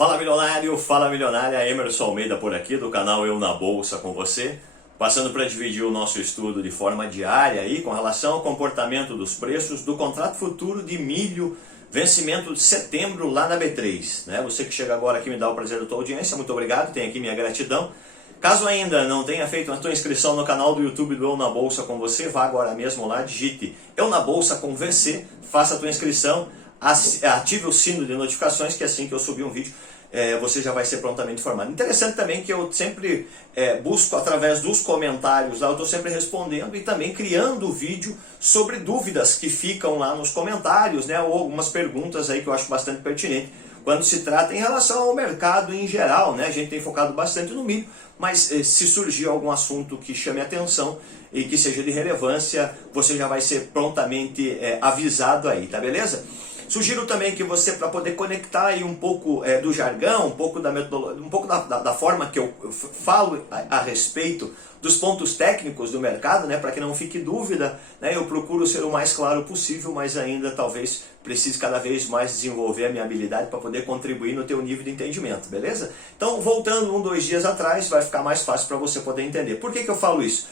Fala milionário, fala milionária, Emerson Almeida por aqui do canal Eu na Bolsa com você, passando para dividir o nosso estudo de forma diária aí com relação ao comportamento dos preços do contrato futuro de milho, vencimento de setembro lá na B3, né? Você que chega agora aqui me dá o prazer da tua audiência, muito obrigado, tem aqui minha gratidão. Caso ainda não tenha feito a tua inscrição no canal do YouTube do Eu na Bolsa com você, vá agora mesmo lá, digite Eu na Bolsa com VC, faça a tua inscrição, ative o sino de notificações, que assim que eu subir um vídeo, você já vai ser prontamente informado. Interessante também que eu sempre busco através dos comentários lá, eu estou sempre respondendo e também criando vídeo sobre dúvidas que ficam lá nos comentários, né, ou algumas perguntas aí que eu acho bastante pertinente quando se trata em relação ao mercado em geral, né? A gente tem focado bastante no milho, mas se surgir algum assunto que chame a atenção e que seja de relevância, você já vai ser prontamente avisado aí, tá beleza? Sugiro também que você, para poder conectar aí um pouco do jargão, um pouco da metodologia, um pouco da forma que eu falo a respeito dos pontos técnicos do mercado, né, para que não fique dúvida, né, eu procuro ser o mais claro possível, mas ainda talvez precise cada vez mais desenvolver a minha habilidade para poder contribuir no teu nível de entendimento, beleza? Então, voltando 2 dias atrás, vai ficar mais fácil para você poder entender. Por que eu falo isso?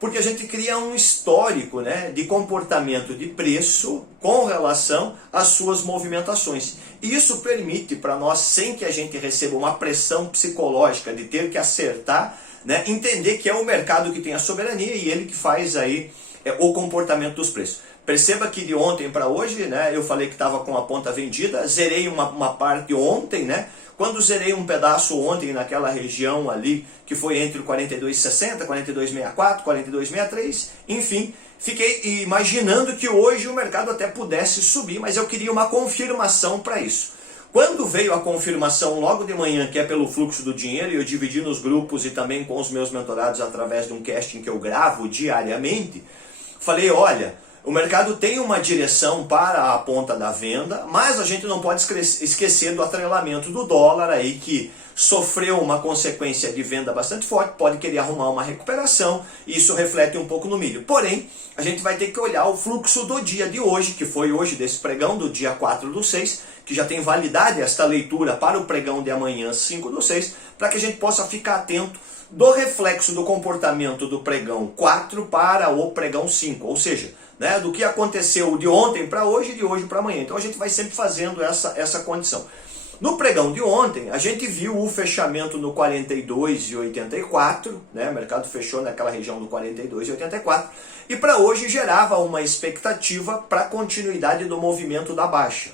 Porque a gente cria um histórico, né, de comportamento de preço com relação às suas movimentações. E isso permite para nós, sem que a gente receba uma pressão psicológica de ter que acertar, né, entender que é o mercado que tem a soberania e ele que faz aí o comportamento dos preços. Perceba que de ontem para hoje, né, eu falei que estava com a ponta vendida, zerei uma parte ontem, né? Quando zerei um pedaço ontem naquela região ali, que foi entre o 42,60, 42,64, 42,63, enfim, fiquei imaginando que hoje o mercado até pudesse subir, mas eu queria uma confirmação para isso. Quando veio a confirmação logo de manhã, que é pelo fluxo do dinheiro, e eu dividi nos grupos e também com os meus mentorados através de um casting que eu gravo diariamente, falei, olha, o mercado tem uma direção para a ponta da venda, mas a gente não pode esquecer do atrelamento do dólar aí, que sofreu uma consequência de venda bastante forte, pode querer arrumar uma recuperação, e isso reflete um pouco no milho. Porém, a gente vai ter que olhar o fluxo do dia de hoje, que foi hoje desse pregão, do dia 4/6, que já tem validade esta leitura para o pregão de amanhã, 5/6, para que a gente possa ficar atento do reflexo do comportamento do pregão 4 para o pregão 5, ou seja, né, do que aconteceu de ontem para hoje e de hoje para amanhã. Então a gente vai sempre fazendo essa condição. No pregão de ontem, a gente viu o fechamento no 42,84, né, o mercado fechou naquela região do 42,84, e para hoje gerava uma expectativa para a continuidade do movimento da baixa,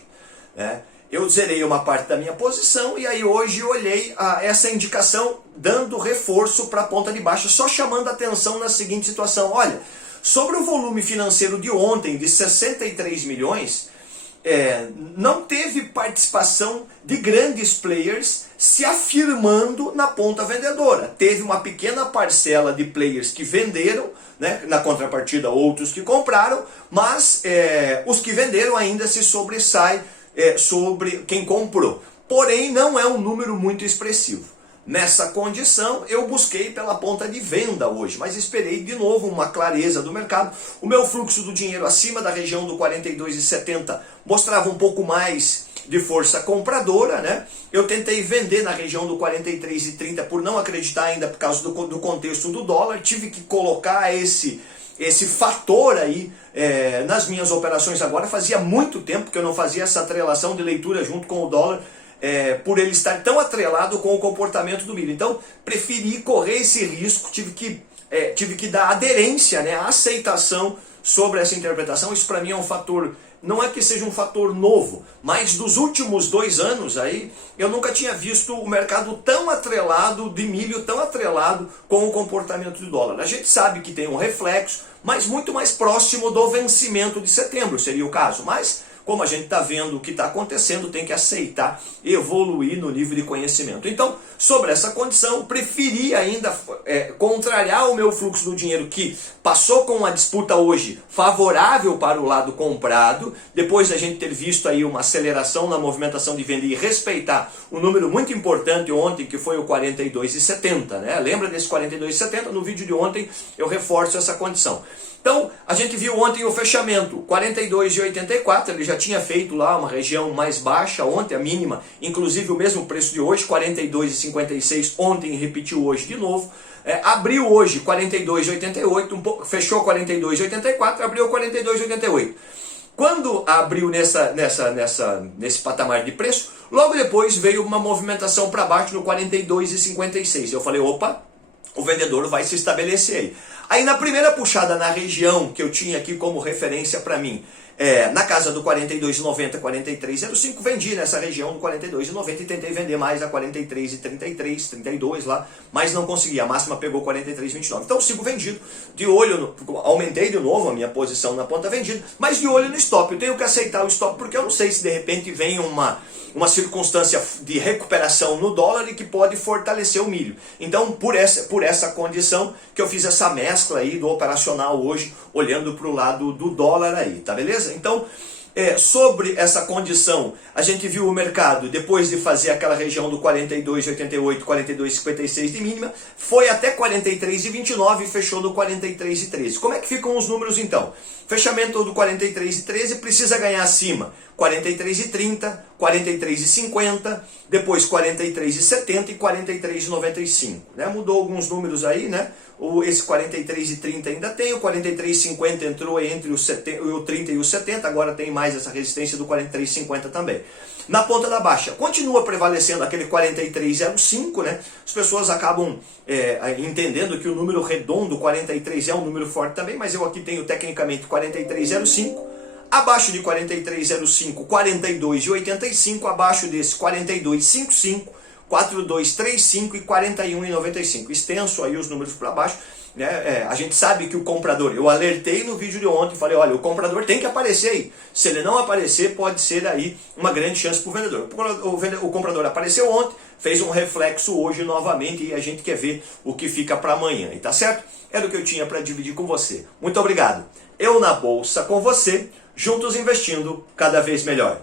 né? Eu zerei uma parte da minha posição e aí hoje olhei essa indicação dando reforço para a ponta de baixa, só chamando a atenção na seguinte situação, olha, sobre o volume financeiro de ontem, de 63 milhões, não teve participação de grandes players se afirmando na ponta vendedora. Teve uma pequena parcela de players que venderam, né, na contrapartida outros que compraram, mas os que venderam ainda se sobressaem sobre quem comprou. Porém, não é um número muito expressivo. Nessa condição, eu busquei pela ponta de venda hoje, mas esperei de novo uma clareza do mercado. O meu fluxo do dinheiro acima da região do 42,70 mostrava um pouco mais de força compradora, né? Eu tentei vender na região do 43,30 por não acreditar ainda por causa do contexto do dólar. Tive que colocar esse fator aí nas minhas operações agora. Fazia muito tempo que eu não fazia essa atrelação de leitura junto com o dólar, por ele estar tão atrelado com o comportamento do milho. Então, preferi correr esse risco, tive que dar aderência, né, aceitação sobre essa interpretação. Isso para mim é um fator, não é que seja um fator novo, mas dos últimos 2 anos aí, eu nunca tinha visto o mercado tão atrelado, de milho tão atrelado com o comportamento do dólar. A gente sabe que tem um reflexo, mas muito mais próximo do vencimento de setembro, seria o caso. Mas, como a gente está vendo o que está acontecendo, tem que aceitar e evoluir no nível de conhecimento. Então, sobre essa condição, preferi ainda contrariar o meu fluxo do dinheiro, que passou com uma disputa hoje favorável para o lado comprado, depois da gente ter visto aí uma aceleração na movimentação de venda e respeitar um número muito importante ontem, que foi o 42,70, né? Lembra desse 42,70? No vídeo de ontem eu reforço essa condição. Então, a gente viu ontem o fechamento, 42,84, ele já já tinha feito lá uma região mais baixa ontem, a mínima, inclusive o mesmo preço de hoje, 42,56, ontem repetiu hoje de novo. Abriu hoje 42,88, fechou 42,84, abriu 42,88. Quando abriu nesse patamar de preço, logo depois veio uma movimentação para baixo no 42,56. Eu falei, opa, o vendedor vai se estabelecer aí. Aí na primeira puxada na região que eu tinha aqui como referência para mim, na casa do 42,90, 43,05, vendi nessa região do 42,90 e tentei vender mais a 43,33, 32 lá, mas não consegui, a máxima pegou 43,29. Então sigo vendido, de olho, aumentei de novo a minha posição na ponta vendida, mas de olho no stop. Eu tenho que aceitar o stop porque eu não sei se de repente vem uma circunstância de recuperação no dólar e que pode fortalecer o milho. Então por essa condição que eu fiz essa mescla aí do operacional hoje, olhando para o lado do dólar aí, tá beleza? Então, sobre essa condição, a gente viu o mercado, depois de fazer aquela região do 42,88, 42,56 de mínima, foi até 43,29 e fechou no 43,13. Como é que ficam os números então? Fechamento do 43,13 precisa ganhar acima 43,30, 43,50, depois 43,70 e 43,95. Né? Mudou alguns números aí, né? Esse 43,30 ainda tem, o 43,50 entrou entre o 30 e o 70, agora tem mais essa resistência do 43,50 também. Na ponta da baixa, continua prevalecendo aquele 43,05, né? As pessoas acabam entendendo que o número redondo, 43, é um número forte também, mas eu aqui tenho tecnicamente 43,05. Abaixo de 43,05, 42,85, abaixo desse 42,55, 42,35 e 41,95. Extenso aí os números para baixo. Né? A gente sabe que o comprador, eu alertei no vídeo de ontem, falei, olha, o comprador tem que aparecer aí. Se ele não aparecer, pode ser aí uma grande chance para o vendedor. O comprador apareceu ontem, fez um reflexo hoje novamente e a gente quer ver o que fica para amanhã. E tá certo? Era o que eu tinha para dividir com você. Muito obrigado. Eu na Bolsa com você, juntos investindo cada vez melhor.